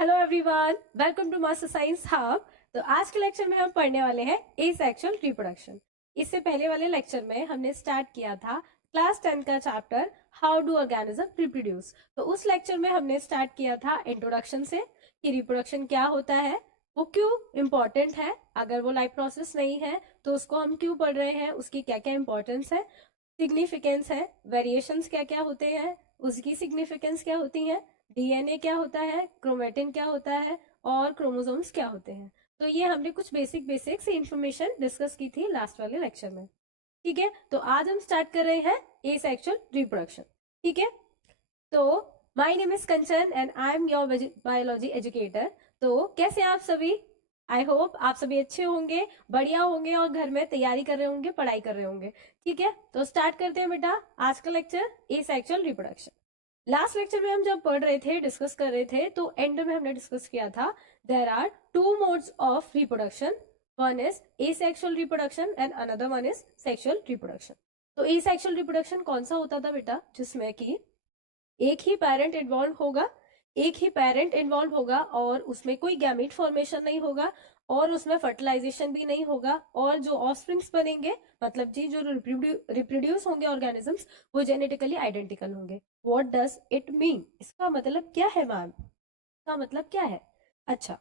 Hello everyone, welcome to master science hub. तो आज के लेक्चर में हम पढ़ने वाले हैं एसेक्सुअल रिप्रोडक्शन। इससे पहले वाले लेक्चर में हमने स्टार्ट किया था क्लास 10 का chapter how do organism reproduce. तो उस लेक्चर में हमने स्टार्ट किया था इंट्रोडक्शन से कि रिप्रोडक्शन क्या होता है, वो क्यों इम्पोर्टेंट है, अगर वो लाइफ प्रोसेस नहीं है तो उसको हम क्यों पढ़ रहे हैं, उसकी क्या क्या इंपॉर्टेंस है, सिग्निफिकेंस है, वेरिएशंस क्या क्या होते हैं, उसकी सिग्निफिकेंस क्या होती है, डीएनए क्या होता है, क्रोमेटिन क्या होता है और क्रोमोसोम्स क्या होते हैं। तो ये हमने कुछ बेसिक से इंफॉर्मेशन डिस्कस की थी लास्ट वाले लेक्चर में। ठीक है, तो आज हम स्टार्ट कर रहे हैं एसेक्सुअल रिप्रोडक्शन। ठीक है, तो my name is Kanchan and I am your biology educator. तो कैसे हैं आप सभी? आई होप आप सभी अच्छे होंगे, बढ़िया होंगे और घर में तैयारी कर रहे होंगे, पढ़ाई कर रहे होंगे। ठीक है, तो स्टार्ट करते हैं बेटा आज का lecture asexual reproduction. Last lecture में हम जब पढ़ रहे थे, डिस्कस कर रहे थे, तो एंड में हमने डिस्कस किया था there are two modes of reproduction. One is asexual reproduction and another one is sexual reproduction. तो एसेक्सुअल रिप्रोडक्शन कौन सा होता था बेटा? जिसमें कि एक ही पेरेंट इन्वॉल्व होगा, एक ही पेरेंट इन्वॉल्व होगा और उसमें कोई गैमीट फॉर्मेशन नहीं होगा और उसमें फर्टिलाइजेशन भी नहीं होगा और जो ऑफस्प्रिंग्स बनेंगे, मतलब जी जो रिप्रोड्यूस होंगे ऑर्गेनिजम्स, वो जेनेटिकली आइडेंटिकल होंगे। What does it mean? इसका मतलब क्या है मैम? इसका मतलब क्या है? अच्छा,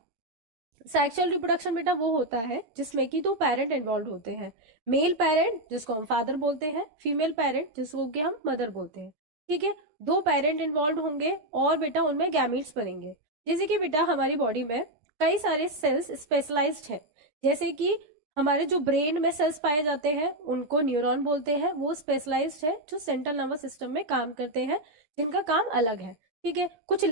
सेक्सुअल रिप्रोडक्शन बेटा वो होता है जिसमें कि दो पेरेंट इन्वॉल्व होते हैं। मेल पेरेंट जिसको हम फादर बोलते हैं, फीमेल पेरेंट जिसको कि हम मदर बोलते हैं। ठीक है, दो पेरेंट इन्वॉल्व होंगे और बेटा उनमें गैमीट्स बनेंगे। जैसे कि बेटा हमारी बॉडी में कई सारे सेल्स स्पेशलाइज्ड हैं। जैसे कि हमारे जो ब्रेन में सेल्स पाए जाते हैं उनको न्यूरॉन बोलते हैं, वो स्पेशलाइज्ड है जो सेंट्रल नर्वस सिस्टम में काम करते हैं, जिनका काम अलग है। ठीक है, कुछ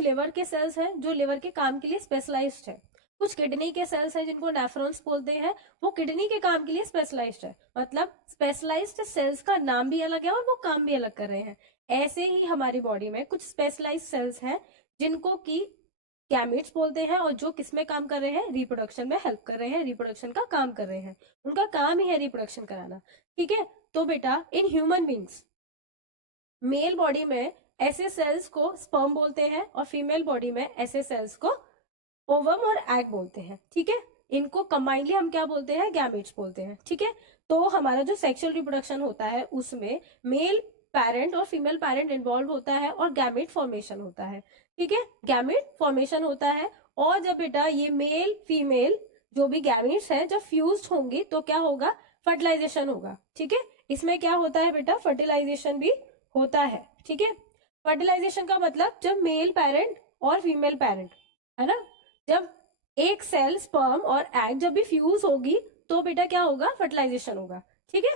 लिवर के सेल्स हैं जो लिवर के काम के लिए स्पेशलाइज्ड है। कुछ किडनी के सेल्स हैं जिनको नेफ्रॉन्स बोलते हैं, वो किडनी के काम के लिए स्पेशलाइज्ड है। मतलब स्पेशलाइज्ड सेल्स का नाम भी अलग है और वो काम भी अलग कर रहे हैं। ऐसे ही हमारी बॉडी में कुछ स्पेशलाइज्ड सेल्स हैं जिनको की गैमेट्स बोलते हैं और जो किसमें काम कर रहे हैं? रिप्रोडक्शन में हेल्प कर रहे हैं, रिप्रोडक्शन का काम कर रहे हैं। उनका काम ही है रिप्रोडक्शन कराना। ठीक है, तो बेटा in human beings male body में ऐसे सेल्स को स्पर्म बोलते हैं और फीमेल बॉडी में ऐसे सेल्स को ओवम और एग बोलते हैं। ठीक है, इनको कंबाइनली हम क्या बोलते हैं? गैमेट्स बोलते हैं। ठीक है, तो हमारा जो सेक्सुअल रिप्रोडक्शन होता है उसमें मेल पेरेंट और फीमेल पेरेंट इन्वॉल्व होता है और गैमेट फॉर्मेशन होता है। ठीक है, गैमेट फॉर्मेशन होता है और जब बेटा ये मेल फीमेल जो भी गैमेट्स हैं जब फ्यूज होंगी तो क्या होगा? फर्टिलाइजेशन होगा। ठीक है, इसमें क्या होता है बेटा? फर्टिलाइजेशन भी होता है। ठीक है, फर्टिलाइजेशन का मतलब जब मेल पेरेंट और फीमेल पेरेंट, है ना, जब एक सेल स्पर्म और एग जब भी फ्यूज होगी तो बेटा क्या होगा? फर्टिलाइजेशन होगा। ठीक है,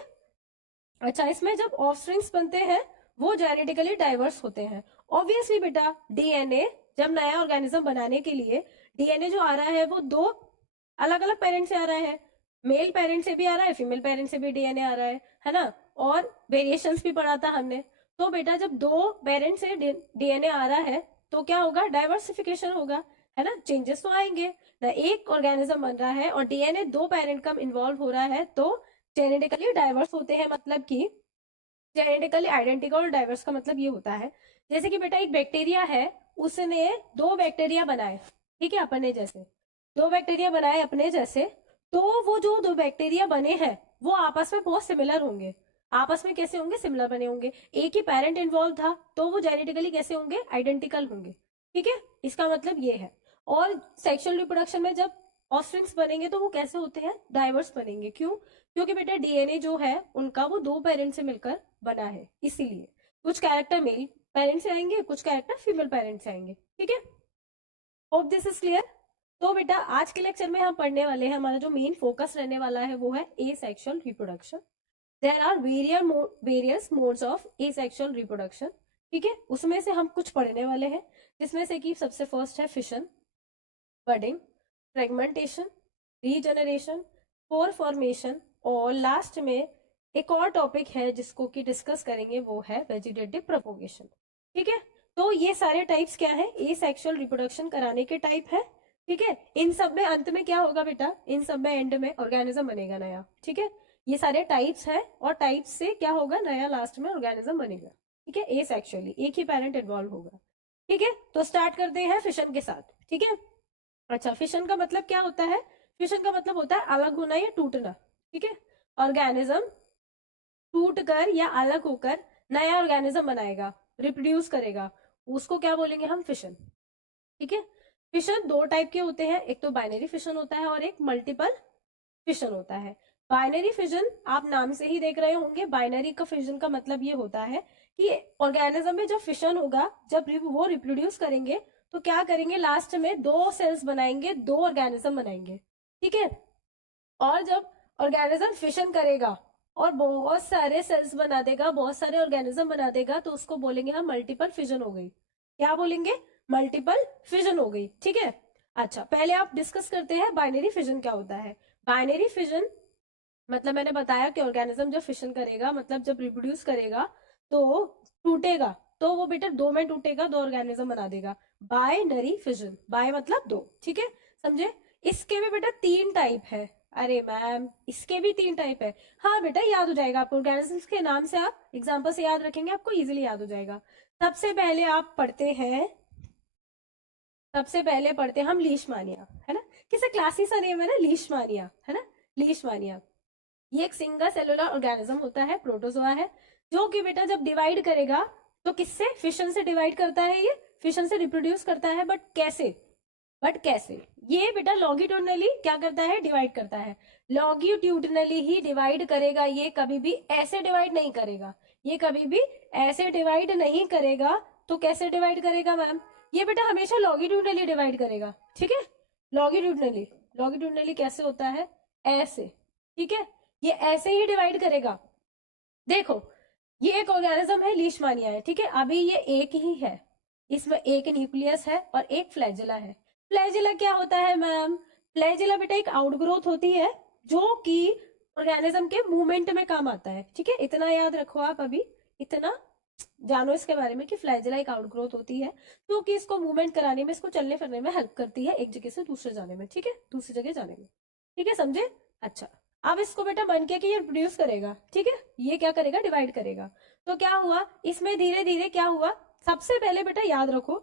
अच्छा, इसमें जब ऑफस्प्रिंग्स बनते हैं वो जेनेटिकली डाइवर्स होते हैं। ऑब्वियसली बेटा डीएनए जब नया ऑर्गेनिज्म बनाने के लिए डीएनए जो आ रहा है वो दो अलग अलग पेरेंट से आ रहा है। मेल पेरेंट से भी आ रहा है, फीमेल पेरेंट से भी डीएनए आ रहा है ना। और वेरिएशंस भी पढ़ा था हमने। तो बेटा जब दो पेरेंट से डीएनए आ रहा है तो क्या होगा? डाइवर्सिफिकेशन होगा, है ना, चेंजेस तो आएंगे ना। एक ऑर्गेनिज्म बन रहा है और डीएनए दो पेरेंट का इन्वॉल्व हो रहा है तो जेनेटिकली डाइवर्स होते हैं। मतलब कि जेनेटिकली आइडेंटिकल और डाइवर्स का मतलब ये होता है जैसे कि बेटा एक बैक्टीरिया है, उसने दो बैक्टीरिया बनाए। ठीक है, अपने जैसे दो बैक्टीरिया बनाए अपने जैसे, तो वो जो दो बैक्टीरिया बने हैं वो आपस में बहुत सिमिलर होंगे। आपस में कैसे होंगे? सिमिलर बने होंगे। एक ही पेरेंट इन्वॉल्व था तो वो जेनेटिकली कैसे होंगे? आइडेंटिकल होंगे। ठीक है, इसका मतलब ये है। और सेक्सुअल रिप्रोडक्शन में जब ऑफस्प्रिंग्स बनेंगे तो वो कैसे होते हैं? डाइवर्स बनेंगे। क्यों? क्योंकि बेटा डीएनए जो है उनका वो दो पेरेंट से मिलकर बना है, इसीलिए कुछ कैरेक्टर मेल पेरेंट से आएंगे, कुछ कैरेक्टर फीमेल पेरेंट से आएंगे। ठीक है, होप दिस इज क्लियर। तो बेटा आज के लेक्चर में हम पढ़ने वाले हैं, हमारा जो मेन फोकस रहने वाला है वो है asexual reproduction. There are various modes of asexual reproduction. ठीक है, उसमें से हम कुछ पढ़ने वाले हैं, जिसमें से कि सबसे फर्स्ट है fission, budding, fragmentation, regeneration, spore formation और लास्ट में एक और टॉपिक है जिसको कि डिस्कस करेंगे, वो है वेजिटेटिव प्रोपोगेशन। ठीक है, तो ये सारे टाइप्स क्या है? एसेक्सुअल रिप्रोडक्शन कराने के टाइप है। ठीक है, इन सब में अंत में क्या होगा बेटा? इन सब में एंड में ऑर्गेनिज्म बनेगा नया। ठीक है, ये सारे टाइप्स है और टाइप्स से क्या होगा? नया लास्ट में ऑर्गेनिज्म बनेगा। ठीक है, एसेक्सुअली एक ही पेरेंट इन्वॉल्व होगा। ठीक है, तो स्टार्ट करते हैं फिशन के साथ। ठीक है, अच्छा, फिशन का मतलब क्या होता है? फिशन का मतलब होता है अलग होना या टूटना। ठीक है, ऑर्गेनिज्म टूट कर या अलग होकर नया ऑर्गेनिज्म बनाएगा, रिप्रोड्यूस करेगा, उसको क्या बोलेंगे हम? फिशन। ठीक है, फिशन दो टाइप के होते हैं, एक तो बाइनरी फिशन होता है और एक मल्टीपल फिशन होता है। बाइनरी फिजन आप नाम से ही देख रहे होंगे, बाइनरी का फिजन का मतलब ये होता है कि ऑर्गेनिज्म में जब फिशन होगा, जब वो रिप्रोड्यूस करेंगे तो क्या करेंगे, लास्ट में दो सेल्स बनाएंगे, दो ऑर्गेनिज्म बनाएंगे। ठीक है, और जब ऑर्गेनिज्म फिशन करेगा और बहुत सारे सेल्स बना देगा, बहुत सारे ऑर्गेनिज्म बना देगा, तो उसको बोलेंगे हम मल्टीपल फिजन हो गई। क्या बोलेंगे? मल्टीपल फिजन हो गई। ठीक है, अच्छा, पहले आप डिस्कस करते हैं बाइनरी फिजन क्या होता है। बाइनरी फिजन मतलब मैंने बताया कि ऑर्गेनिज्म जब फिशन करेगा, मतलब जब रिप्रोड्यूस करेगा, तो टूटेगा, तो वो बेटा दो में टूटेगा, दो ऑर्गेनिज्म बना देगा। बाइनरी फिजन, बाय मतलब दो। ठीक है, समझे? इसके भी बेटा तीन टाइप है। अरे मैम, इसके भी तीन टाइप है। हाँ बेटा, याद हो जाएगा आपको, ऑर्गेनिजम्स के नाम से आप एग्जाम्पल से याद रखेंगे, आपको इजिली याद हो जाएगा। सबसे पहले आप पढ़ते हैं, सबसे पहले पढ़ते हैं हम लीशमानिया, है ना? किसे क्लासी सा नेम है ना, लीशमानिया, है ना? लीशमानिया, ये एक सिंगल सेलुलर ऑर्गेनिज्म होता है, प्रोटोजोआ है, जो कि बेटा जब डिवाइड करेगा तो किससे? फिशन से डिवाइड करता है, ये फिशन से रिप्रोड्यूस करता है, बट कैसे? ये बेटा लॉन्गिट्यूडनली क्या करता है? डिवाइड करता है। लॉन्गिट्यूडनली ही डिवाइड करेगा, ये कभी भी ऐसे डिवाइड नहीं करेगा, ये कभी भी ऐसे डिवाइड नहीं करेगा। तो कैसे डिवाइड करेगा मैम? ये बेटा हमेशा लॉन्गिट्यूडनली डिवाइड करेगा। ठीक है, लॉन्गिट्यूडनली, लॉन्गिट्यूडनली कैसे होता है? ऐसे। ठीक है, ये ऐसे ही डिवाइड करेगा। देखो, ये एक ऑर्गेनिज्म है, लीशमानिया है। ठीक है, अभी ये एक ही है, इसमें एक न्यूक्लियस है और एक फ्लैजिला है। फ्लैजिला क्या होता है मैम? फ्लैजिला बेटा एक आउटग्रोथ होती है, जो कि ऑर्गेनिज्म के मूवमेंट में काम आता है। ठीक है, इतना याद रखो आप, अभी इतना जानो इसके बारे में कि फ्लैजिला एक आउटग्रोथ होती है, जो कि इसको मूवमेंट कराने में, इसको चलने फिरने में हेल्प करती है, एक जगह से दूसरे जाने में। ठीक है, दूसरी जगह जाने में। ठीक है, समझे? अच्छा, अब इसको बेटा मन के कि ये प्रोड्यूस करेगा। ठीक है, ये क्या करेगा? डिवाइड करेगा। तो क्या हुआ इसमें? धीरे धीरे क्या हुआ? सबसे पहले बेटा याद रखो,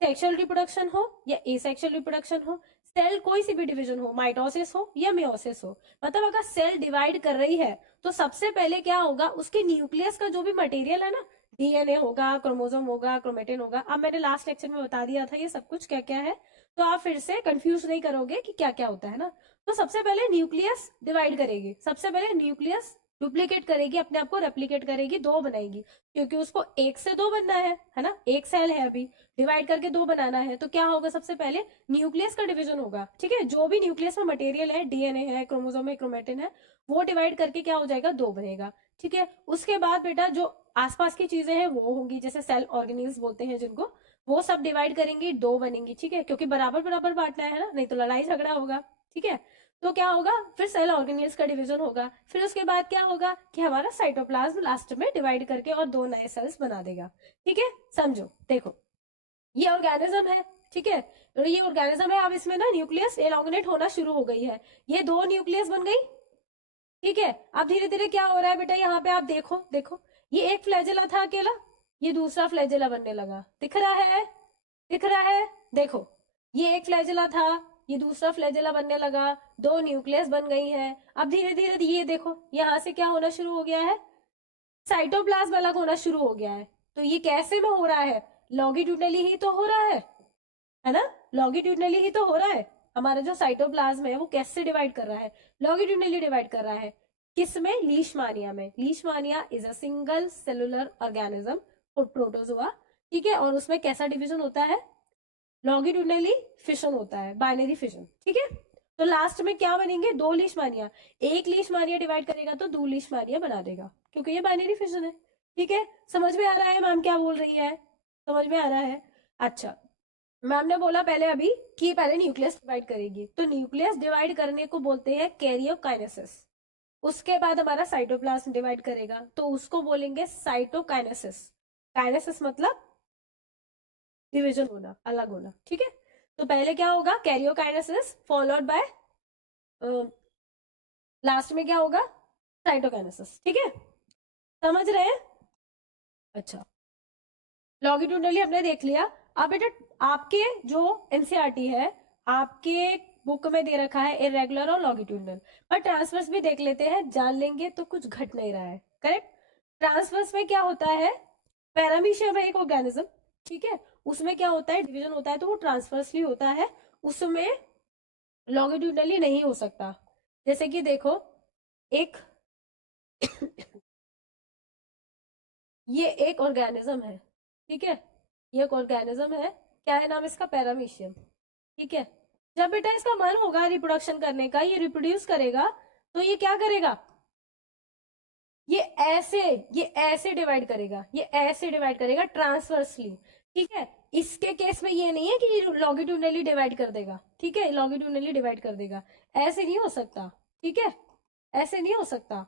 सेक्सुअल रिप्रोडक्शन हो या एसेक्सुअल रिप्रोडक्शन हो, सेल कोई सी भी डिवीजन हो, माइटोसिस हो या मियोसिस हो, मतलब अगर सेल डिवाइड कर रही है तो सबसे पहले क्या होगा, उसके न्यूक्लियस का जो भी मटेरियल है ना, डीएनए होगा, क्रोमोसोम होगा, क्रोमेटिन होगा। अब मैंने लास्ट लेक्चर में बता दिया था ये सब कुछ क्या क्या है, तो आप फिर से कंफ्यूज नहीं करोगे कि क्या क्या होता है ना। तो सबसे पहले न्यूक्लियस डिवाइड करेगी, सबसे पहले न्यूक्लियस डुप्लीकेट करेगी, अपने आप को रेप्लीकेट करेगी, दो बनाएगी, क्योंकि उसको एक से दो बनना है ना, एक सेल है अभी, डिवाइड करके दो बनाना है। तो क्या होगा? सबसे पहले न्यूक्लियस का डिवीजन होगा। ठीक है, जो भी न्यूक्लियस में मटेरियल है, डीएनए है, क्रोमोसोम है, क्रोमेटिन है, वो डिवाइड करके क्या हो जाएगा? दो बनेगा। ठीक है, उसके बाद बेटा जो आसपास की चीजें हैं वो होंगी, जैसे सेल ऑर्गेनिल्स बोलते हैं जिनको, वो सब डिवाइड करेंगी, दो बनेंगी। ठीक है, क्योंकि बराबर बराबर बांटना है ना, नहीं तो लड़ाई झगड़ा होगा। ठीक है, तो क्या होगा? फिर सेल ऑर्गेनिल्स का डिवीजन होगा, फिर उसके बाद क्या होगा कि हमारा साइटोप्लाज्म लास्ट में डिवाइड करके और दो नए सेल्स बना देगा। ठीक है, समझो, देखो, ये ऑर्गेनिज्म है। ठीक है, तो ये ऑर्गेनिज्म है, अब इसमें ना न्यूक्लियस एलोंगनेट होना शुरू हो गई है, ये दो न्यूक्लियस बन गई। ठीक है, अब धीरे धीरे क्या हो रहा है बेटा, यहाँ पे आप देखो, देखो, ये एक फ्लैजेला था अकेला, ये दूसरा फ्लैजेला बनने लगा, दिख रहा है? दिख रहा है? देखो, ये एक फ्लैजेला था, ये दूसरा फ्लैजेला बनने लगा, दो न्यूक्लियस बन गई है। अब धीरे धीरे ये देखो, यहाँ से क्या होना शुरू हो गया है? साइटोप्लाज्म अलग होना शुरू हो गया है। तो ये कैसे में हो रहा है? लॉन्गिट्यूडनली ही तो हो रहा है ना? लॉन्गिट्यूडनली ही तो हो रहा है। हमारा जो साइटोप्लाज्म है वो कैसे डिवाइड कर रहा है? लॉन्गिट्यूडनली डिवाइड कर रहा है। किसमें? लीशमानिया में। लीशमानिया is a single cellular organism, protozoa. ठीक है, और उसमें कैसा डिवीजन होता है? लॉन्गिट्यूडनली फिशन होता है, बाइनरी फिशन। ठीक है, तो लास्ट में क्या बनेंगे? दो लीशमानिया, एक लीशमानिया डिवाइड करेगा तो दो लीशमानिया बना देगा, क्योंकि ये बाइनरी फिशन है। ठीक है, समझ में आ रहा है मैम क्या बोल रही है? समझ में आ रहा है? अच्छा, मैम ने बोला पहले अभी कि पहले न्यूक्लियस डिवाइड करेगी, तो न्यूक्लियस डिवाइड करने को बोलते हैं कैरियोकाइनेसिस। उसके बाद हमारा साइटोप्लाज्म डिवाइड करेगा, तो उसको बोलेंगे साइटोकाइनेसिस। काइनेसिस मतलब डिवीजन होना, अलग होना। ठीक है, तो पहले क्या होगा? कैरियोकाइनेसिस, फॉलोड बाय लास्ट में क्या होगा? साइटोकाइनेसिस। ठीक है, समझ रहे हैं? अच्छा, लॉन्गिट्यूडनली हमने देख लिया। अब बेटा आपके जो एनसीईआरटी है, आपके बुक में दे रखा है इरेगुलर और लॉन्गिट्यूडनल, पर ट्रांसवर्स भी देख लेते हैं, जान लेंगे तो कुछ घट नहीं रहा है। करेक्ट। ट्रांसवर्स में क्या होता है, पैरामीशियम है एक ऑर्गेनिज्म, ठीक है, उसमें क्या होता है, डिवीजन होता है तो वो ट्रांसवर्सली होता है, उसमें लॉन्गिट्यूडनली नहीं हो सकता। जैसे कि देखो एक ये एक ऑर्गेनिज्म है, ठीक है, ये एक ऑर्गेनिज्म है, क्या है नाम इसका, पैरामीशियम, ठीक है। जब बेटा इसका मन होगा रिप्रोडक्शन करने का, ये रिप्रोड्यूस करेगा, तो ये क्या करेगा, ये ऐसे ये ऐसे डिवाइड करेगा, ये ऐसे डिवाइड करेगा ट्रांसवर्सली, ठीक है। इसके केस में ये नहीं है कि ये लॉन्गिट्यूडनली डिवाइड कर देगा, ठीक है, लॉन्गिट्यूडनली डिवाइड कर देगा, ऐसे नहीं हो सकता, ठीक है, ऐसे नहीं हो सकता।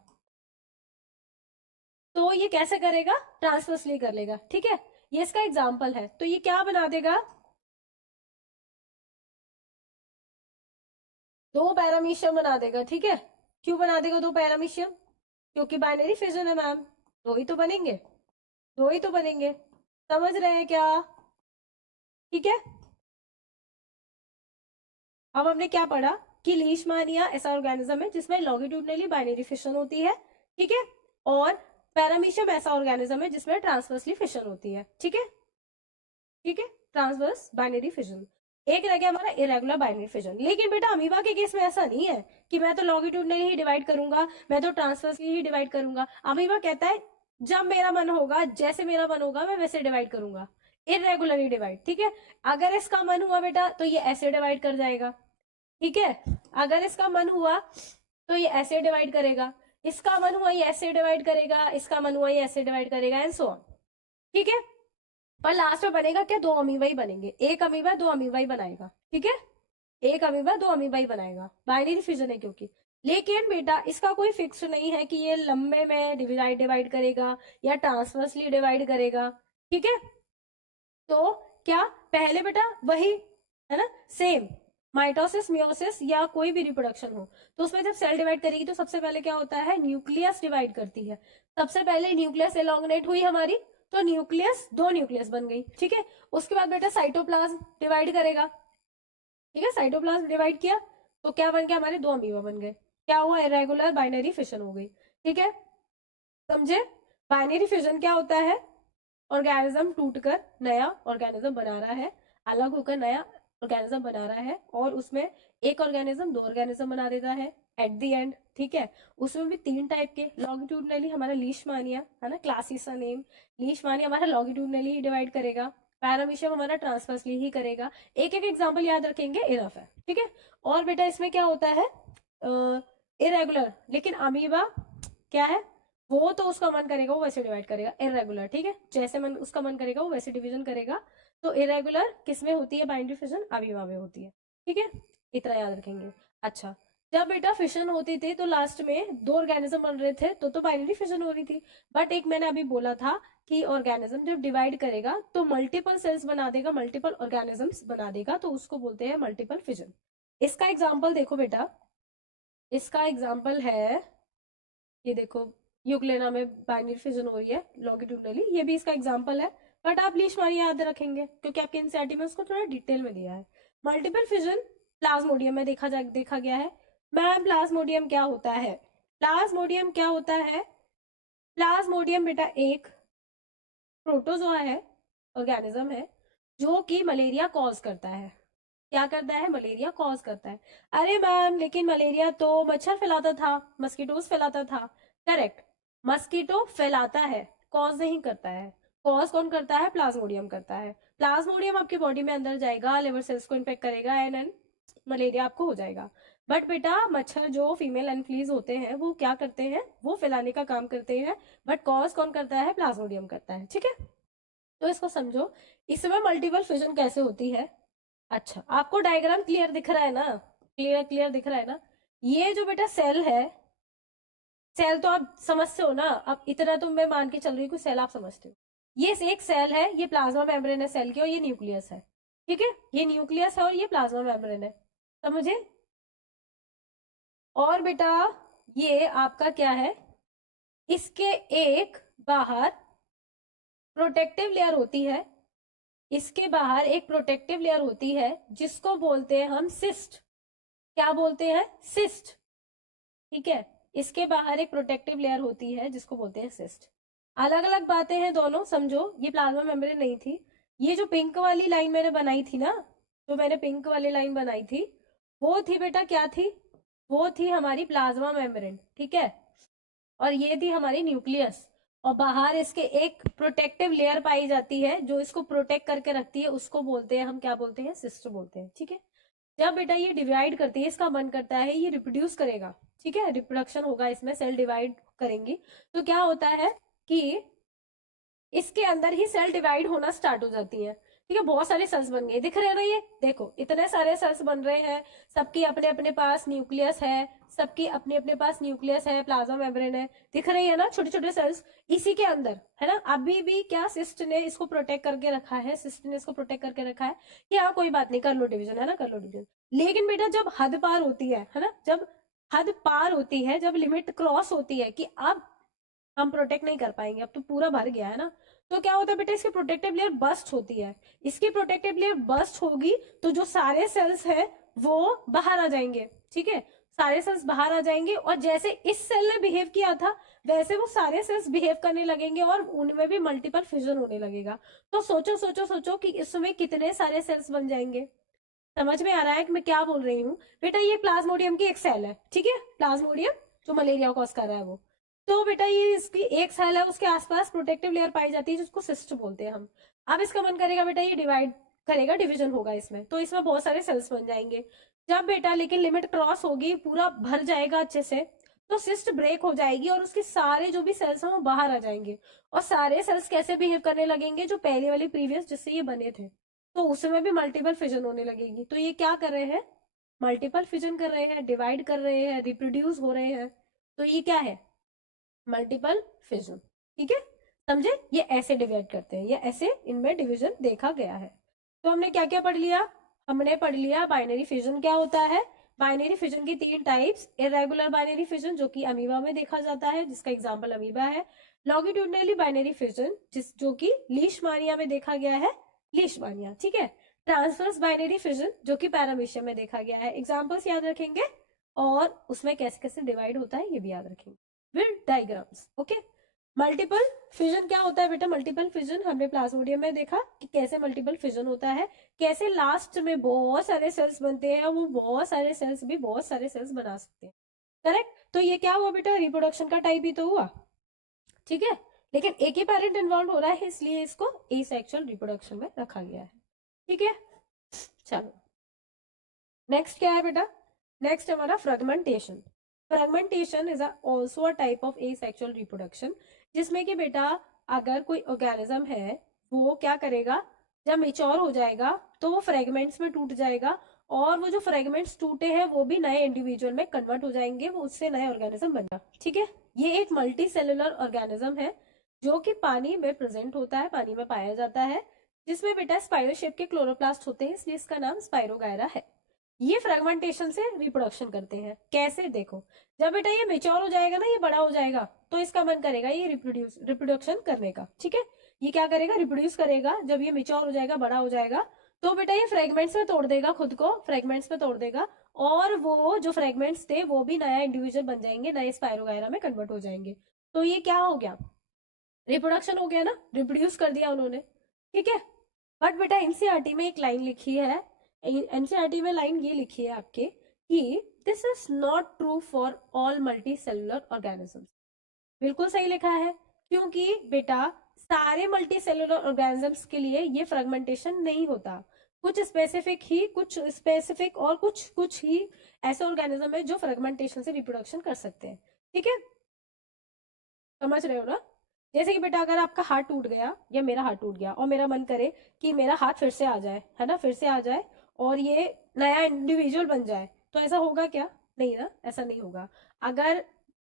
तो ये कैसे करेगा, ट्रांसवर्सली कर लेगा, ठीक है। ये इसका एग्जाम्पल है, तो ये क्या बना देगा, दो पैरामीशियम बना देगा, ठीक है। क्यों बना देगा दो पैरामीशियम, क्योंकि बाइनरी फिजन है मैम, दो ही तो बनेंगे, दो ही तो बनेंगे, समझ रहे हैं क्या, ठीक है। अब हमने क्या पढ़ा कि लीशमानिया ऐसा ऑर्गेनिज्म है जिसमें लॉन्गिट्यूडनली बाइनरी फिशन होती है, ठीक है, और पैरामीशियम ऐसा ऑर्गेनिज्म है जिसमें ट्रांसवर्सली फिशन होती है, ठीक है, ठीक है, ट्रांसवर्स बाइनरी फिजन। एक रह गया हमारा इरेगुलर बाइनरी फिजन। लेकिन बेटा अमीबा के केस में ऐसा नहीं है कि मैं तो लॉन्गिट्यूडनली ही डिवाइड करूंगा, मैं तो ट्रांसवर्सली ही डिवाइड करूंगा। अमीबा कहता है जब मेरा मन होगा, जैसे मेरा मन होगा मैं वैसे डिवाइड करूंगा, इरेगुलरली डिवाइड, ठीक है। अगर इसका मन हुआ बेटा तो ये ऐसे डिवाइड कर जाएगा, ठीक है, अगर इसका मन हुआ तो ये ऐसे डिवाइड करेगा, इसका मन हुआ ये ऐसे डिवाइड करेगा, इसका मन हुआ ये ऐसे डिवाइड करेगा, एंड सो ऑन, ठीक है। पर लास्ट में बनेगा क्या, दो अमीबा ही बनेंगे, एक अमीबा दो अमीबा ही बनाएगा, ठीक है, एक अमीबा दो अमीबा ही बनाएगा, बाइनरी फिजन है क्योंकि। लेकिन बेटा इसका कोई फिक्स नहीं है कि ये लंबे में डिवाइड डिवाइड करेगा या ट्रांसवर्सली डिवाइड करेगा, ठीक है। तो क्या पहले बेटा वही है ना, सेम माइटोसिस मियोसिस या कोई भी रिप्रोडक्शन हो, तो उसमें जब सेल डिवाइड करेगी तो सबसे पहले क्या होता है, न्यूक्लियस डिवाइड करती है, सबसे पहले न्यूक्लियस एलोंगनेट हुई हमारी, तो न्यूक्लियस दो न्यूक्लियस बन गई, ठीक है। उसके बाद बेटा साइटोप्लाज्म डिवाइड करेगा, ठीक है, साइटोप्लाज्म डिवाइड किया तो क्या बन गया, हमारे दो अमीबा बन गए, क्या हुआ, इरेगुलर बाइनरी फिशन हो गई, ठीक है, समझे। बाइनरी फिजन क्या होता है, ऑर्गेनिज्म टूटकर नया ऑर्गेनिज्म बना रहा है, अलग होकर नया ऑर्गेनिज्म बना रहा है, और उसमें एक ऑर्गेनिज्म दो ऑर्गेनिज्म बना देता है एट द एंड, ठीक है। उसमें भी तीन टाइप के, लॉन्गिट्यूडनली हमारा लीशमानिया है ना, क्लासिस का नेम, लीशमानिया हमारा लॉन्गिट्यूडनली ही डिवाइड करेगा, पैरामीशियम हमारा ट्रांसवर्सली ही करेगा। एक एक एग्जाम्पल याद रखेंगे, इनफ है, ठीक है। और बेटा इसमें क्या होता है, इरेगुलर, लेकिन अमीबा क्या है, वो तो उसका मन करेगा वो वैसे डिवाइड करेगा, इरेगुलर, ठीक है, जैसे मन उसका मन करेगा वो वैसे डिवीजन करेगा। तो इरेगुलर किसमें होती है, बाइनरी फिशन अमीबा में होती है, ठीक है, इतना याद रखेंगे। अच्छा, जब बेटा फिशन होती थी तो लास्ट में दो ऑर्गेनिज्म बन रहे थे तो बाइनरी फिशन हो रही थी, बट एक मैंने अभी बोला था कि ऑर्गेनिज्म जब डिवाइड करेगा तो मल्टीपल सेल्स बना देगा, मल्टीपल ऑर्गेनिजम्स बना देगा, तो उसको बोलते हैं मल्टीपल फिजन। इसका एग्जाम्पल देखो बेटा, इसका एग्जाम्पल है, ये देखो यूक्लेना में बाइनरी फिजन हो रही है लॉन्गिट्यूडनली, ये भी इसका एग्जांपल है, बट आप लीशमानी याद रखेंगे क्योंकि आपके एनसीईआरटी में उसको थोड़ा डिटेल में दिया है। मल्टीपल फिजन प्लाज्मोडियम में देखा गया है। मैम प्लाज्मोडियम क्या होता है, प्लाज्मोडियम क्या होता है, प्लाज्मोडियम बेटा एक प्रोटोजोआ है, ऑर्गेनिज्म है जो कि मलेरिया कॉज करता है, क्या करता है, मलेरिया कॉज करता है। अरे मैम लेकिन मलेरिया तो मच्छर फैलाता था, मस्कीटोज फैलाता था, करेक्ट, मस्कीटो फैलाता है, कॉज नहीं करता है, कॉज कौन करता है, प्लाज्मोडियम करता है। प्लाज्मोडियम आपकी बॉडी में अंदर जाएगा, लिवर सेल्स को इन्फेक्ट करेगा एंड मलेरिया आपको हो जाएगा। बट बेटा मच्छर जो फीमेल एनफ्लीज होते हैं वो क्या करते हैं, वो फैलाने का काम करते हैं, बट कॉज कौन करता है, प्लाज्मोडियम करता है, ठीक है। तो इसको समझो, इसमें मल्टीपल फ्यूजन कैसे होती है। अच्छा आपको डायग्राम क्लियर दिख रहा है ना, क्लियर क्लियर दिख रहा है ना। ये जो बेटा सेल है, सेल तो आप समझते हो ना, अब इतना तो मैं मान के चल रही हूँ कि सेल आप समझते हो। ये एक सेल है, ये प्लाज्मा मेम्ब्रेन है सेल की, और ये न्यूक्लियस है, ठीक है, ये न्यूक्लियस है और ये प्लाज्मा मेम्ब्रेन है, समझे। और बेटा ये आपका क्या है, इसके एक बाहर प्रोटेक्टिव लेयर होती है, इसके बाहर एक प्रोटेक्टिव लेयर होती है जिसको बोलते हैं हम सिस्ट। क्या बोलते हैं? सिस्ट। ठीक है, इसके बाहर एक प्रोटेक्टिव लेयर होती है जिसको बोलते हैं सिस्ट। अलग अलग बातें हैं दोनों, समझो। ये प्लाज्मा मेम्ब्रेन नहीं थी। ये जो पिंक वाली लाइन मैंने बनाई थी ना, जो मैंने पिंक वाली लाइन बनाई थी, वो थी बेटा, क्या थी? वो थी हमारी प्लाज्मा मेम्ब्रेन। ठीक है, और ये थी हमारी न्यूक्लियस। और बाहर इसके एक प्रोटेक्टिव लेयर पाई जाती है जो इसको प्रोटेक्ट करके रखती है, उसको बोलते हैं हम, क्या बोलते हैं? सिस्ट बोलते हैं। ठीक है, जब बेटा ये डिवाइड करती है, इसका मन करता है ये रिप्रोड्यूस करेगा, ठीक है, रिप्रोडक्शन होगा इसमें, सेल डिवाइड करेंगी, तो क्या होता है कि इसके अंदर ही सेल डिवाइड होना स्टार्ट हो जाती है। ठीक है, बहुत सारे सेल्स बन गए, दिख रहे हैं ना? ये देखो, इतने सारे सेल्स बन रहे हैं। सबकी अपने अपने पास न्यूक्लियस है, सबकी अपने अपने पास न्यूक्लियस है, प्लाज्मा मेम्ब्रेन है, दिख रही है ना छोटे छोटे सेल्स इसी के अंदर, है ना? अभी भी क्या सिस्ट ने इसको प्रोटेक्ट करके रखा है, सिस्ट ने इसको प्रोटेक्ट करके रखा है कि हाँ कोई बात नहीं, कर लो डिवीजन, है ना, कर लो डिवीजन। लेकिन बेटा जब हद पार होती है ना, जब हद पार होती है, जब लिमिट क्रॉस होती है कि अब हम प्रोटेक्ट नहीं कर पाएंगे, अब तो पूरा भर गया है ना, तो क्या होता है बेटा, इसकी प्रोटेक्टिव लेयर बस्ट होती है। इसकी प्रोटेक्टिव लेयर बस्ट होगी तो जो सारे सेल्स हैं वो बाहर आ जाएंगे। ठीक है, सारे सेल्स बाहर आ जाएंगे, और जैसे इस सेल ने बिहेव किया था वैसे वो सारे सेल्स बिहेव करने लगेंगे और उनमें भी मल्टीपल फ्यूजन होने लगेगा। तो सोचो सोचो सोचो कि इसमें कितने सारे सेल्स बन जाएंगे। समझ में आ रहा है कि मैं क्या बोल रही हूँ? बेटा ये प्लाज्मोडियम की एक सेल है, ठीक है, प्लाज्मोडियम जो मलेरिया कॉज कर रहा है वो। तो बेटा ये इसकी एक सेल है, उसके आसपास प्रोटेक्टिव लेयर पाई जाती है जिसको सिस्ट बोलते हैं हम। अब इसका मन करेगा बेटा ये डिवाइड करेगा, डिवीजन होगा इसमें, तो इसमें बहुत सारे सेल्स बन जाएंगे। जब बेटा लेकिन लिमिट क्रॉस होगी, पूरा भर जाएगा अच्छे से, तो सिस्ट ब्रेक हो जाएगी और उसके सारे जो भी सेल्स हैं वो बाहर आ जाएंगे। और सारे सेल्स कैसे बिहेव करने लगेंगे? जो पहले वाली प्रीवियस जिससे ये बने थे, तो उसमें भी मल्टीपल फिजन होने लगेगी। तो ये क्या कर रहे हैं? मल्टीपल फिजन कर रहे हैं, डिवाइड कर रहे हैं, रिप्रोड्यूस हो रहे हैं। तो ये क्या है? Multiple fission. ठीक है, समझे? ये ऐसे डिवाइड करते हैं, ये ऐसे इनमें डिवीजन देखा गया है। तो हमने क्या क्या पढ़ लिया? हमने पढ़ लिया बाइनरी फिजन क्या होता है। बाइनरी फिजन की 3 टाइप्स: इरेगुलर बाइनरी फिजन जो कि अमीबा में देखा जाता है, जिसका एग्जांपल अमीबा है। लॉन्गिट्यूडनली बाइनरी फिजन जो कि लीशमानिया में देखा गया है, लीशमानिया। ठीक है, ट्रांसवर्स बाइनरी फिजन जो कि पैरामीशियम में देखा गया है। एग्जांपल्स याद रखेंगे और उसमें कैसे कैसे डिवाइड होता है ये भी याद रखेंगे with diagrams. Okay, multiple fission क्या होता है बेटा? मल्टीपल फिजन हमने प्लाज्मोडियम में देखा कि कैसे मल्टीपल फिजन होता है, कैसे लास्ट में बहुत सारे सेल्स बनते हैं, वो बहुत सारे सेल्स भी बहुत सारे सेल्स बना सकते हैं। करेक्ट? तो ये क्या हुआ बेटा? रिप्रोडक्शन का टाइप ही तो हुआ। ठीक है, लेकिन एक ही पेरेंट इन्वॉल्व हो रहा है इसलिए इसको एसेक्सुअल रिप्रोडक्शन में रखा गया है। ठीक है, चलो नेक्स्ट क्या है बेटा? नेक्स्ट हमारा fragmentation. Fragmentation is also a type of asexual reproduction, जिसमें कि बेटा अगर कोई ऑर्गेनिज्म है वो क्या करेगा, जब मेच्योर हो जाएगा तो वो फ्रेगमेंट्स में टूट जाएगा, और वो जो फ्रेगमेंट्स टूटे हैं वो भी नए इंडिविजुअल में कन्वर्ट हो जाएंगे, वो उससे नए ऑर्गेनिज्म बनेगा। ठीक है, ये एक मल्टी सेलुलर ऑर्गेनिज्म है जो कि पानी में प्रेजेंट होता है, पानी में पाया जाता है, जिसमें बेटा स्पाइरो शेप के क्लोरोप्लास्ट होते हैं, इसलिए इसका नाम स्पाइरोगायरा है। ये फ्रेगमेंटेशन से रिप्रोडक्शन करते हैं। कैसे? देखो, जब बेटा ये मेच्योर हो जाएगा ना, ये बड़ा हो जाएगा, तो इसका मन करेगा ये रिप्रोडक्शन करने का। ठीक है, ये क्या करेगा? रिप्रोड्यूस करेगा। जब ये मेच्योर हो जाएगा, बड़ा हो जाएगा, तो बेटा ये फ्रेगमेंट्स में तोड़ देगा, खुद को फ्रेगमेंट्स में तोड़ देगा, और वो जो फ्रेगमेंट्स थे वो भी नया इंडिविजुअल बन जाएंगे, नए स्पाइरोगायरा में कन्वर्ट हो जाएंगे। तो ये क्या हो गया? रिप्रोडक्शन हो गया ना, रिप्रोड्यूस कर दिया उन्होंने। ठीक है, बट बेटा एनसीईआरटी में एक लाइन लिखी है, एनसीईआरटी में लाइन ये लिखी है आपके कि this is not true for all multi cellular organisms. बिल्कुल सही लिखा है, क्योंकि बेटा सारे मल्टी सेलुलर ऑर्गेनिजम्स के लिए ये फ्रेगमेंटेशन नहीं होता। कुछ स्पेसिफिक और कुछ कुछ ही ऐसे ऑर्गेनिज्म है जो फ्रेगमेंटेशन से रिप्रोडक्शन कर सकते हैं। ठीक है, समझ रहे हो ना? जैसे कि बेटा अगर आपका हाथ टूट गया या मेरा हाथ टूट गया और मेरा मन करे कि मेरा हाथ फिर से आ जाए, है ना, फिर से आ जाए और ये नया इंडिविजुअल बन जाए, तो ऐसा होगा क्या? नहीं ना, ऐसा नहीं होगा। अगर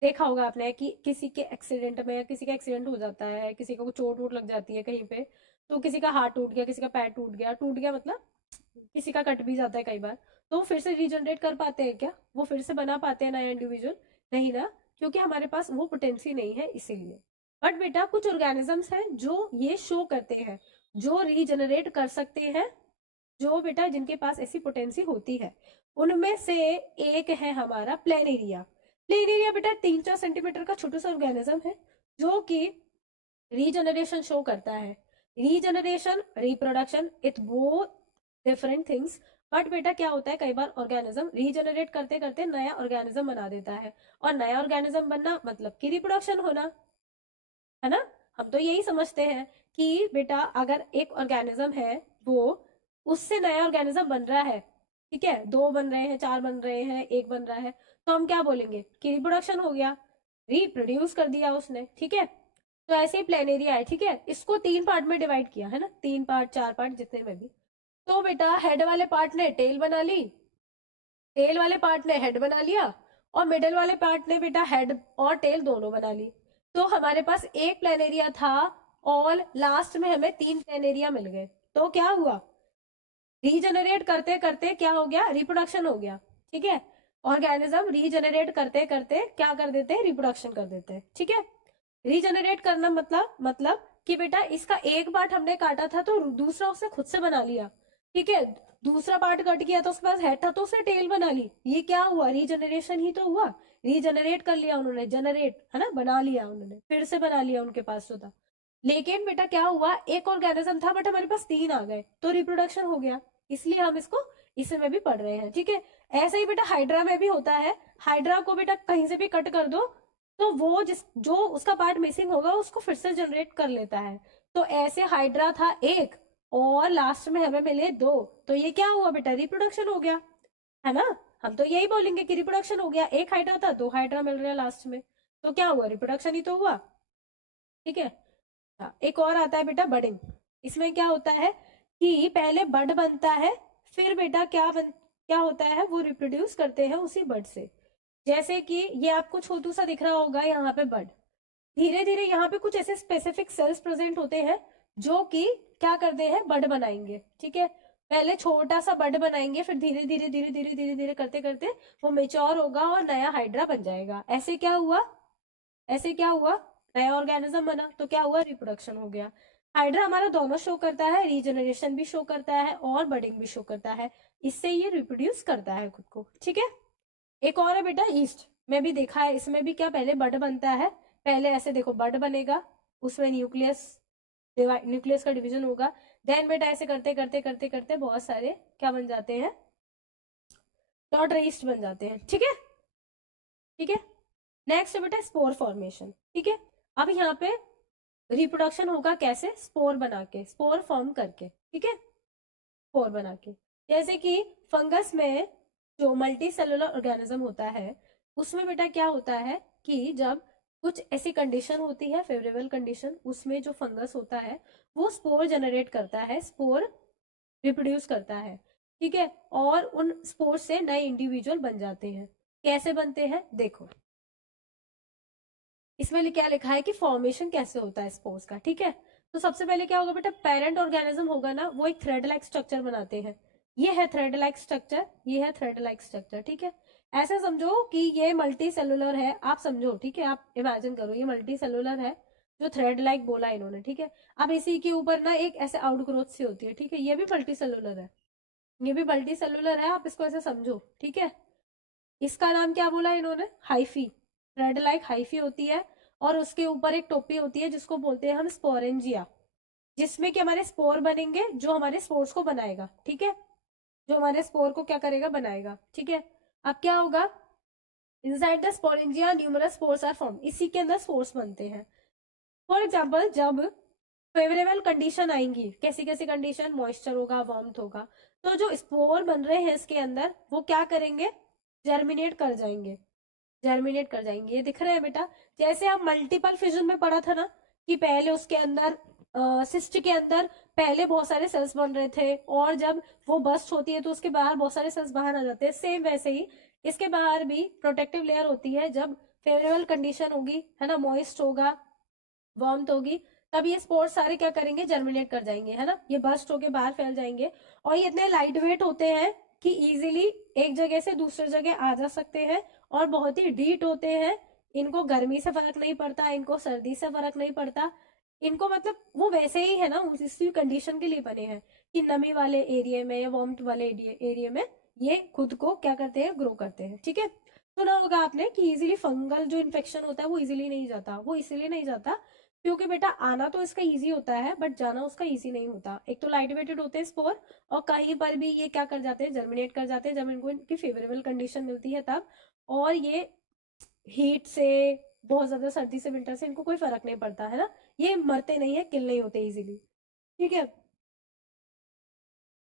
देखा होगा आपने कि किसी के एक्सीडेंट में, किसी का एक्सीडेंट हो जाता है, किसी को चोट वोट लग जाती है कहीं पे, तो किसी का हाथ टूट गया, किसी का पैर टूट गया मतलब किसी का कट भी जाता है कई बार, तो वो फिर से रीजनरेट कर पाते हैं क्या? वो फिर से बना पाते हैं नया इंडिविजुअल? नहीं ना, क्योंकि हमारे पास वो पोटेंसी नहीं है इसीलिए। बट बेटा कुछ ऑर्गेनिजम्स हैं जो ये शो करते हैं, जो रीजनरेट कर सकते हैं, जो बेटा जिनके पास ऐसी पोटेंसी होती है, उनमें से एक है हमारा प्लेनेरिया। प्लेनेरिया बेटा 3-4 सेंटीमीटर का छोटा सा ऑर्गेनिज्म है जो कि रीजनरेशन शो करता है। Regeneration, reproduction, it both different things. But बेटा क्या होता है, कई बार ऑर्गेनिज्म रीजनरेट करते करते नया ऑर्गेनिज्म बना देता है, और नया ऑर्गेनिज्म बनना मतलब कि रिप्रोडक्शन होना, है ना। हम तो यही समझते हैं कि बेटा अगर एक ऑर्गेनिज्म है, वो उससे नया ऑर्गेनिज्म बन रहा है, ठीक है, 2 बन रहे हैं, 4 बन रहे हैं, 1 बन रहा है, तो हम क्या बोलेंगे कि रिप्रोडक्शन हो गया, रिप्रोड्यूस कर दिया उसने, ठीक है। तो ऐसे ही प्लेनेरिया है, ठीक है, इसको 3 पार्ट में डिवाइड किया है ना, 3 पार्ट 4 पार्ट जितने में भी। तो बेटा हेड वाले पार्ट ने टेल बना ली, टेल वाले पार्ट ने हेड बना लिया, और मिडल वाले पार्ट ने बेटा हेड और टेल दोनों बना ली। तो हमारे पास एक प्लेनेरिया था, और लास्ट में हमें 3 प्लेनेरिया मिल गए। तो क्या हुआ, रीजनरेट करते करते क्या हो गया, रिप्रोडक्शन हो गया, ठीक है। ऑर्गेनिज्म रीजनरेट करते करते क्या कर देते हैं, रिप्रोडक्शन कर देते हैं, ठीक है। रीजनरेट करना मतलब कि बेटा इसका एक पार्ट हमने काटा था तो दूसरा उसने खुद से बना लिया, ठीक है। दूसरा पार्ट कट गया तो उसके पास हेड था तो उसने टेल बना ली। ये क्या हुआ, रीजनरेशन ही तो हुआ। रीजनरेट कर लिया उन्होंने, जनरेट है ना, बना लिया उन्होंने, फिर से बना लिया, उनके पास तो था। लेकिन बेटा क्या हुआ, एक ऑर्गेनिज्म था बट हमारे पास 3 आ गए, तो रिप्रोडक्शन हो गया। इसलिए हम इसको इसमें भी पढ़ रहे हैं, ठीक है। ऐसा ही बेटा हाइड्रा में भी होता है। हाइड्रा को बेटा कहीं से भी कट कर दो तो वो जो उसका पार्ट मिसिंग होगा उसको फिर से जनरेट कर लेता है। तो ऐसे हाइड्रा था एक, और लास्ट में हमें मिले 2, तो ये क्या हुआ बेटा, रिप्रोडक्शन हो गया, है ना। हम तो यही बोलेंगे कि रिप्रोडक्शन हो गया, एक हाइड्रा था 2 हाइड्रा मिल रहे हैं लास्ट में, तो क्या हुआ, रिप्रोडक्शन ही तो हुआ, ठीक है। हाँ, एक और आता है बेटा बडिंग। इसमें क्या होता है कि पहले बड बनता है, फिर बेटा क्या होता है, वो रिप्रोड्यूस करते हैं उसी बड से। जैसे कि ये आपको छोटू सा दिख रहा होगा यहाँ पे बड, धीरे धीरे यहाँ पे कुछ ऐसे स्पेसिफिक सेल्स प्रेजेंट होते हैं जो कि क्या करते हैं, बड बनाएंगे, ठीक है। पहले छोटा सा बड बनाएंगे, फिर धीरे धीरे धीरे धीरे धीरे धीरे करते करते वो मेच्योर होगा और नया हाइड्रा बन जाएगा। ऐसे क्या हुआ, नया ऑर्गेनिज्म बना, तो क्या हुआ, रिप्रोडक्शन हो गया। हाइड्रा हमारा दोनों शो करता है, रीजनरेशन भी शो करता है और बडिंग भी शो करता है। इससे ये रिप्रोड्यूस करता है खुद को, ठीक है। एक और है बेटा ईस्ट में भी देखा है, इसमें भी क्या पहले बड बनता है, पहले ऐसे देखो बड बनेगा, उसमें न्यूक्लियस का डिवीजन होगा, देन बेटा ऐसे करते करते करते करते बहुत सारे क्या बन जाते हैं, डॉटर ईस्ट बन जाते हैं, ठीक है, ठीक है। नेक्स्ट है बेटा स्पोर फॉर्मेशन, ठीक है। अब यहाँ पे रिप्रोडक्शन होगा कैसे, स्पोर बना के, स्पोर फॉर्म करके, ठीक है, स्पोर बना के। जैसे कि फंगस में जो मल्टी सेलुलर ऑर्गेनिज्म होता है, उसमें बेटा क्या होता है कि जब कुछ ऐसी कंडीशन होती है, फेवरेबल कंडीशन, उसमें जो फंगस होता है वो स्पोर जनरेट करता है, स्पोर रिप्रोड्यूस करता है, ठीक है। और उन स्पोर से नए इंडिविजुअल बन जाते हैं। कैसे बनते हैं देखो, इसमें क्या लिखा है कि फॉर्मेशन कैसे होता है स्पोर्स का, ठीक है। तो सबसे पहले क्या होगा बेटा, पेरेंट ऑर्गेनिज्म होगा ना, वो एक थ्रेड लाइक स्ट्रक्चर बनाते हैं। ये है थ्रेड लाइक स्ट्रक्चर, ये है थ्रेड लाइक स्ट्रक्चर, ठीक है। ऐसा समझो कि ये मल्टी सेलुलर है, आप समझो, ठीक है, आप इमेजिन करो ये मल्टी सेलुलर है, जो थ्रेड लाइक बोला इन्होंने, ठीक है। अब इसी के ऊपर ना एक ऐसे आउटग्रोथ सी होती है, ठीक है, ये भी मल्टी सेलुलर है, ये भी मल्टी सेलुलर है, आप इसको ऐसे समझो, ठीक है। इसका नाम क्या बोला इन्होंने, हाइफी, थ्रेड लाइक हाइफी होती है, और उसके ऊपर एक टोपी होती है जिसको बोलते हैं हम स्पोरेंजिया, जिसमें कि हमारे स्पोर बनेंगे, जो हमारे स्पोर्स को बनाएगा, ठीक है, जो हमारे स्पोर को क्या करेगा, बनाएगा, ठीक है। अब क्या होगा, inside the sporangia numerous spores are form, इसी के अंदर स्पोर्स बनते हैं। फॉर एग्जाम्पल जब फेवरेबल कंडीशन आएंगी, कैसी कैसी कंडीशन, मॉइस्चर होगा, वार्मथ होगा, तो जो स्पोर बन रहे हैं इसके अंदर वो क्या करेंगे, जर्मिनेट कर जाएंगे, जर्मिनेट कर जाएंगे। ये दिख रहा है बेटा, जैसे हम मल्टीपल फिजन में पढ़ा था ना, कि पहले उसके अंदर सिस्ट के अंदर पहले बहुत सारे सेल्स बन रहे थे, और जब वो बस्ट होती है तो उसके बाहर बहुत सारे सेल्स बाहर आ जाते हैं, सेम वैसे ही इसके बाहर भी प्रोटेक्टिव लेयर होती है। जब फेवरेबल कंडीशन होगी, है ना, मॉइस्ट होगा, वार्मथ होगी, तब ये स्पोर्स सारे क्या करेंगे, जर्मिनेट कर जाएंगे, है ना, ये बस्ट होके बाहर फैल जाएंगे। और ये इतने लाइट वेट होते हैं कि इजीली एक जगह से दूसरी जगह आ जा सकते हैं, और बहुत ही डीट होते हैं, इनको गर्मी से फर्क नहीं पड़ता, इनको सर्दी से फर्क नहीं पड़ता, इनको मतलब वो वैसे ही है ना, उसी कंडीशन के लिए बने हैं कि नमी वाले एरिया में या वार्म वाले एरिया में ये खुद को क्या करते हैं, ग्रो करते हैं। ठीक है, सुना होगा आपने कि इजीली फंगल जो इन्फेक्शन होता है वो इजीली नहीं जाता। वो इसीलिए नहीं जाता क्योंकि बेटा आना तो इसका इजी होता है बट जाना उसका इजी नहीं होता। एक तो लाइट वेटेड होते हैं स्पोर, और कहीं पर भी ये क्या कर जाते हैं, जर्मिनेट कर जाते हैं जब इनको इनकी फेवरेबल कंडीशन मिलती है तब। और ये हीट से, बहुत ज्यादा सर्दी से, विंटर से इनको कोई फर्क नहीं पड़ता है ना, ये मरते नहीं है, किल नहीं होते इजीली। ठीक है,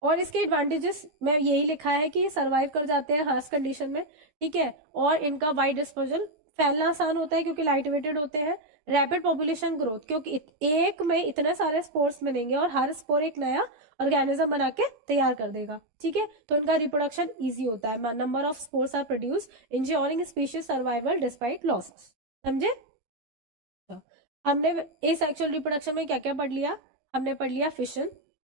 और इसके एडवांटेजेस में यही लिखा है कि ये सर्वाइव कर जाते हैं हार्श कंडीशन में। ठीक है, और इनका वाइड डिस्पर्जल, फैलना आसान होता है क्योंकि लाइट वेटेड होते हैं। रैपिड पॉपुलेशन ग्रोथ, क्योंकि एक में इतने सारे स्पोर्स बनेंगे और हर स्पोर एक नया ऑर्गेनिज्म बना के तैयार कर देगा। ठीक है, तो इनका रिप्रोडक्शन इजी होता है। Number of spores are produce, ensuring species survival despite losses. समझे? तो हमने इस सेक्सुअल रिप्रोडक्शन में क्या क्या पढ़ लिया? हमने पढ़ लिया फिशन,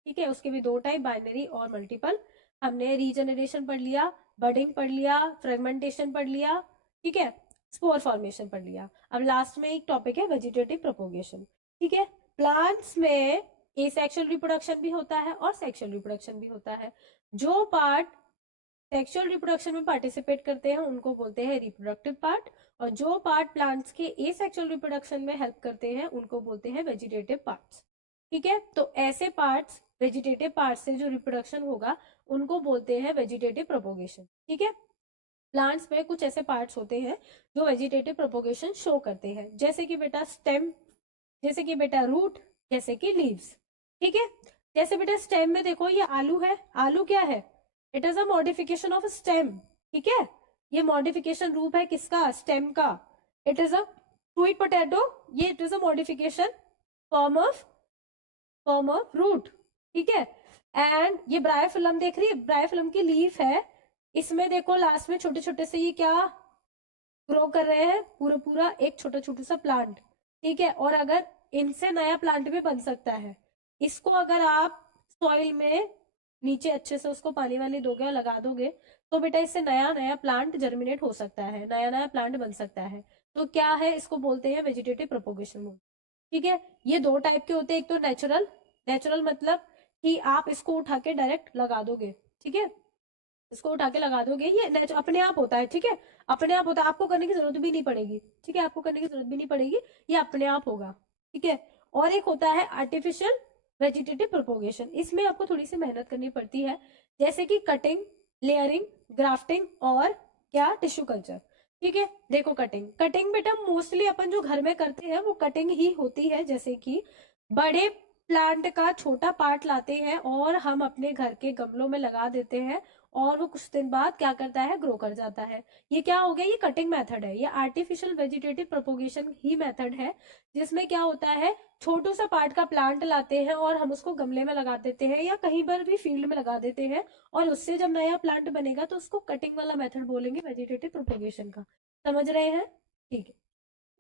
ठीक है, उसके भी दो टाइप, बाइनरी और मल्टीपल। हमने रीजनरेशन पढ़ लिया, बडिंग पढ़ लिया, फ्रेगमेंटेशन पढ़ लिया, ठीक है, स्पोर फॉर्मेशन पढ़ लिया। अब लास्ट में एक टॉपिक है वेजिटेटिव प्रोपोगेशन। ठीक है, प्लांट्स में एसेक्सुअल रिप्रोडक्शन भी होता है और सेक्सुअल रिप्रोडक्शन भी होता है। जो पार्ट सेक्सुअल रिप्रोडक्शन में पार्टिसिपेट करते हैं उनको बोलते हैं रिप्रोडक्टिव पार्ट, और जो पार्ट प्लांट्स के एसेक्सुअल रिप्रोडक्शन में हेल्प करते हैं उनको बोलते हैं वेजिटेटिव पार्ट्स। ठीक है, तो ऐसे पार्ट्स, वेजिटेटिव पार्ट से जो रिप्रोडक्शन होगा उनको बोलते हैं वेजिटेटिव प्रोपोगेशन। ठीक है, प्लांट्स में कुछ ऐसे पार्ट्स होते हैं जो वेजिटेटिव प्रोपोगेशन शो करते हैं, जैसे कि बेटा स्टेम, जैसे कि बेटा रूट, जैसे कि लीव्स। ठीक है, जैसे बेटा स्टेम में देखो ये आलू है, आलू क्या है, it is a modification of stem. ठीक है, ये मॉडिफिकेशन रूप है किसका, स्टेम का। It is a sweet potato, ये it is a modification form of root. ठीक है, एंड ये ब्रायोफिलम देख रही है, ब्रायोफिलम की लीफ है, इसमें देखो लास्ट में छोटे छोटे से ये क्या ग्रो कर रहे हैं, पूरा पूरा एक छोटा छोटा सा प्लांट। ठीक है, और अगर इनसे नया प्लांट भी बन सकता है, इसको अगर आप सॉइल में नीचे अच्छे से उसको पानी वानी दोगे और लगा दोगे तो बेटा इससे नया नया प्लांट जर्मिनेट हो सकता है, नया नया प्लांट बन सकता है। तो क्या है, इसको बोलते हैं वेजिटेटिव प्रोपोगेशन। ठीक है, ये दो टाइप के होते हैं, एक तो नेचुरल, नेचुरल मतलब कि आप इसको उठा के डायरेक्ट लगा दोगे। ठीक है, इसको उठा के लगा दोगे, ये अपने आप होता है। ठीक है, अपने आप होता है, आपको करने की जरूरत भी नहीं पड़ेगी। ठीक है, आपको करने की जरूरत भी नहीं पड़ेगी, ये अपने आप होगा। ठीक है, और एक होता है आर्टिफिशियल वेजिटेटिव प्रोपोगेशन, इसमें आपको थोड़ी सी मेहनत करनी पड़ती है, जैसे कि कटिंग, लेयरिंग, ग्राफ्टिंग और क्या, टिश्यू कल्चर। ठीक है, देखो कटिंग, कटिंग बेटा मोस्टली अपन जो घर में करते हैं वो कटिंग ही होती है, जैसे कि बड़े प्लांट का छोटा पार्ट लाते हैं और हम अपने घर के गमलों में लगा देते हैं, और वो कुछ दिन बाद क्या करता है, ग्रो कर जाता है। ये क्या हो गया, ये कटिंग मेथड है। ये आर्टिफिशियल वेजिटेटिव प्रोपोगेशन ही मेथड है, जिसमें क्या होता है, छोटू सा पार्ट का प्लांट लाते हैं और हम उसको गमले में लगा देते हैं या कहीं पर भी फील्ड में लगा देते हैं, और उससे जब नया प्लांट बनेगा तो उसको कटिंग वाला मेथड बोलेंगे वेजिटेटिव प्रोपोगेशन का। समझ रहे हैं? ठीक है,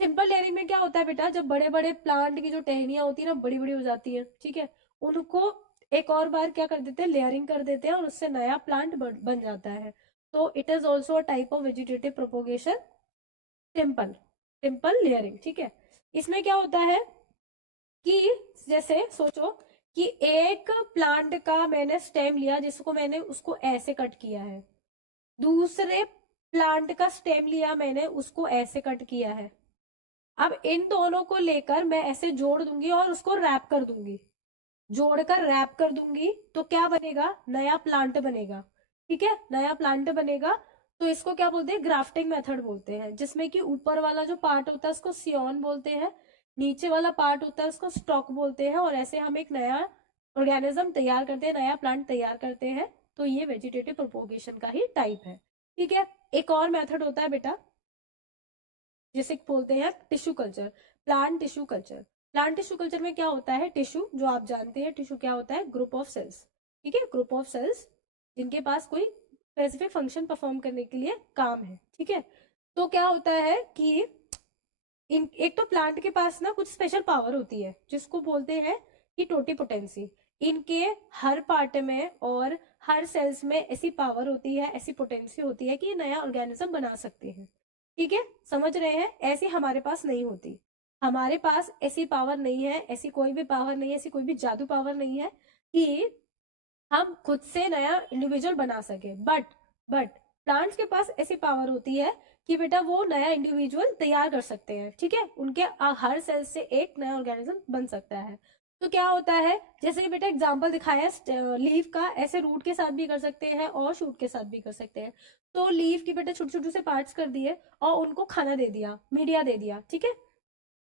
सिंपल लेयरिंग में क्या होता है बेटा, जब बड़े बड़े प्लांट की जो टहनियां होती है ना, बड़ी बड़ी हो जाती है, ठीक है, उनको एक और बार क्या कर देते हैं, लेयरिंग कर देते हैं और उससे नया प्लांट बन जाता है। तो it is also a type of vegetative propagation, simple, simple layering. ठीक है, इसमें क्या होता है कि जैसे सोचो कि एक प्लांट का मैंने स्टेम लिया, जिसको मैंने उसको ऐसे कट किया है, दूसरे प्लांट का स्टेम लिया मैंने, उसको ऐसे कट किया है। अब इन दोनों को लेकर मैं ऐसे जोड़ दूंगी और उसको रैप कर दूंगी, जोड़कर रैप कर दूंगी, तो क्या बनेगा, नया प्लांट बनेगा। ठीक है, नया प्लांट बनेगा। तो इसको क्या बोलते हैं, ग्राफ्टिंग मेथड बोलते हैं, जिसमें कि ऊपर वाला जो पार्ट होता है उसको सियोन बोलते हैं, नीचे वाला पार्ट होता है उसको स्टॉक बोलते हैं, और ऐसे हम एक नया ऑर्गेनिज्म तैयार करते हैं, नया प्लांट तैयार करते हैं। तो ये वेजिटेटिव प्रोपोगेशन का ही टाइप है। ठीक है, एक और मेथड होता है बेटा जिसे बोलते हैं tissue culture, plant tissue culture. Plant tissue culture में क्या होता है, टिश्यू जो आप जानते हैं, टिश्यू क्या होता है, ग्रुप ऑफ सेल्स। ठीक है, ग्रुप ऑफ सेल्स जिनके पास कोई स्पेसिफिक फंक्शन परफॉर्म करने के लिए काम है। ठीक है, तो क्या होता है कि एक तो प्लांट के पास ना कुछ स्पेशल पावर होती है जिसको बोलते हैं कि टोटीपोटेंसी। इनके हर पार्ट में और हर सेल्स में ऐसी पावर होती है, ऐसी पोटेंसी होती है कि ये नया ऑर्गेनिज्म बना सकते हैं। ठीक है, समझ रहे हैं? ऐसी हमारे पास नहीं होती। हमारे पास ऐसी पावर नहीं है, ऐसी कोई भी पावर नहीं है, ऐसी कोई भी जादू पावर नहीं है कि हम खुद से नया इंडिविजुअल बना सके। बट प्लांट्स के पास ऐसी पावर होती है कि बेटा वो नया इंडिविजुअल तैयार कर सकते हैं, ठीक है। उनके हर सेल से एक नया ऑर्गेनिज्म बन सकता है। तो क्या होता है, जैसे कि बेटा एग्जांपल दिखाया है लीफ का, ऐसे रूट के साथ भी कर सकते हैं और शूट के साथ भी कर सकते हैं। तो लीफ की बेटा छोटे छोटे से पार्ट्स कर दिए और उनको खाना दे दिया, मीडिया दे दिया, ठीक है।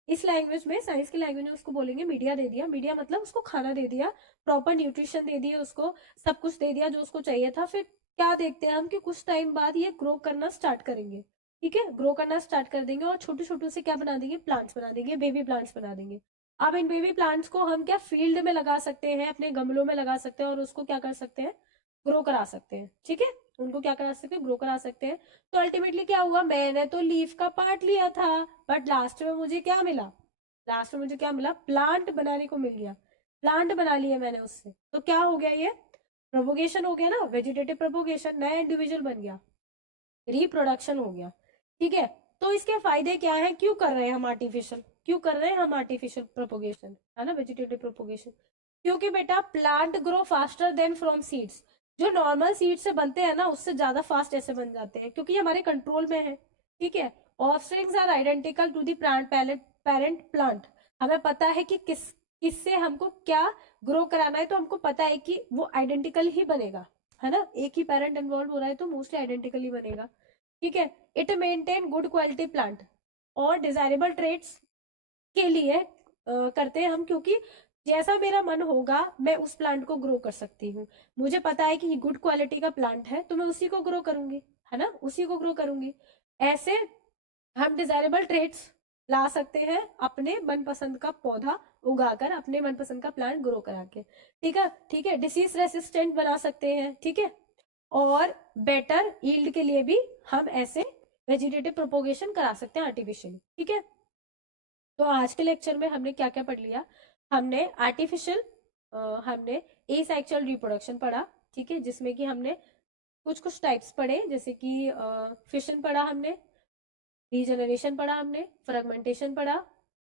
इस लैंग्वेज में, साइंस की लैंग्वेज में उसको बोलेंगे मीडिया दे दिया। मीडिया मतलब उसको खाना दे दिया, प्रॉपर न्यूट्रिशन दे दिया उसको, सब कुछ दे दिया जो उसको चाहिए था। फिर क्या देखते हैं हम कि कुछ टाइम बाद ये ग्रो करना स्टार्ट करेंगे, ठीक है। ग्रो करना स्टार्ट कर देंगे और छोटे छोटे से क्या बना देंगे, प्लांट्स बना देंगे, बेबी प्लांट्स बना देंगे। अब इन बेबी प्लांट्स को हम क्या फील्ड में लगा सकते हैं, अपने गमलों में लगा सकते हैं और उसको क्या कर सकते हैं, ग्रो करा सकते हैं, ठीक है। उनको क्या करा सकते हैं, ग्रो करा सकते हैं। तो अल्टीमेटली क्या हुआ, मैंने तो लीफ का पार्ट लिया था, बट लास्ट में मुझे क्या मिला, लास्ट में मुझे क्या मिला, प्लांट बनाने को मिल गया। प्लांट बना लिया मैंने उससे, तो क्या हो गया, ये प्रोपोगेशन हो गया ना, वेजिटेटिव प्रोपोगेशन, नया इंडिविजुअल बन गया, रिप्रोडक्शन हो गया, ठीक है। तो इसके फायदे क्या है, क्यों कर रहे हैं हम आर्टिफिशियल, क्यों कर रहे हैं हम आर्टिफिशियल प्रोपोगेशन, है ना, वेजिटेटिव प्रोपोगेशन। क्योंकि बेटा plant grow faster than from seeds. जो नॉर्मल सीड से बनते हैं ना, उससे ज्यादा फास्ट ऐसे बन जाते हैं क्योंकि ये हमारे कंट्रोल में है, ठीक है। Offsprings are identical to the plant parent plant. हमें पता है कि किससे हमको क्या ग्रो कराना है, तो हमको पता है कि वो आइडेंटिकल ही बनेगा, है ना। एक ही पेरेंट इन्वॉल्व हो रहा है तो मोस्टली आइडेंटिकल ही बनेगा, ठीक है। It maintain good quality plant और डिजायरेबल ट्रेड्स के लिए करते हैं हम, क्योंकि जैसा मेरा मन होगा मैं उस प्लांट को ग्रो कर सकती हूँ। मुझे पता है कि गुड क्वालिटी का प्लांट है तो मैं उसी को ग्रो करूंगी, है ना, उसी को ग्रो करूंगी। ऐसे हम डिजायरेबल ट्रेड्स ला सकते हैं, अपने मनपसंद का पौधा उगाकर, अपने मनपसंद का प्लांट ग्रो करा के, ठीक है, ठीक है। डिसीज रेसिस्टेंट बना सकते हैं, ठीक है। और बेटर यील्ड के लिए भी हम ऐसे वेजिटेटिव प्रोपोगेशन करा सकते हैं आर्टिफिशियली, ठीक है। तो आज के लेक्चर में हमने क्या क्या पढ़ लिया, हमने आर्टिफिशियल, हमने एसेक्सुअल रिप्रोडक्शन पढ़ा, ठीक है, जिसमें कि हमने कुछ कुछ टाइप्स पढ़े, जैसे कि फिशन पढ़ा हमने, रीजनरेशन पढ़ा हमने, फ्रेगमेंटेशन पढ़ा,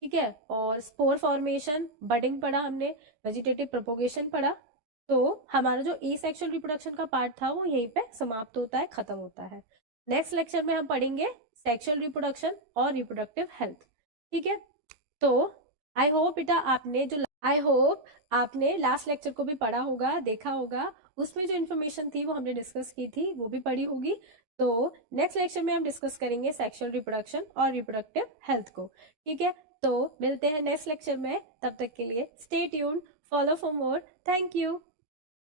ठीक है, और स्पोर फॉर्मेशन, बडिंग पढ़ा हमने, वेजिटेटिव प्रोपोगेशन पढ़ा। तो हमारा जो एसेक्सुअल रिप्रोडक्शन का पार्ट था वो यहीं पे समाप्त होता है, खत्म होता है। नेक्स्ट लेक्चर में हम पढ़ेंगे सेक्सुअल रिप्रोडक्शन और रिप्रोडक्टिव हेल्थ, ठीक है। तो आई होप आपने लास्ट लेक्चर को भी पढ़ा होगा, देखा होगा, उसमें जो इन्फॉर्मेशन थी वो हमने डिस्कस की थी वो भी पढ़ी होगी। तो नेक्स्ट लेक्चर में हम डिस्कस करेंगे सेक्सुअल रिप्रोडक्शन और रिप्रोडक्टिव हेल्थ को, ठीक है। तो मिलते हैं नेक्स्ट लेक्चर में, तब तक के लिए stay tuned, follow for more, thank you.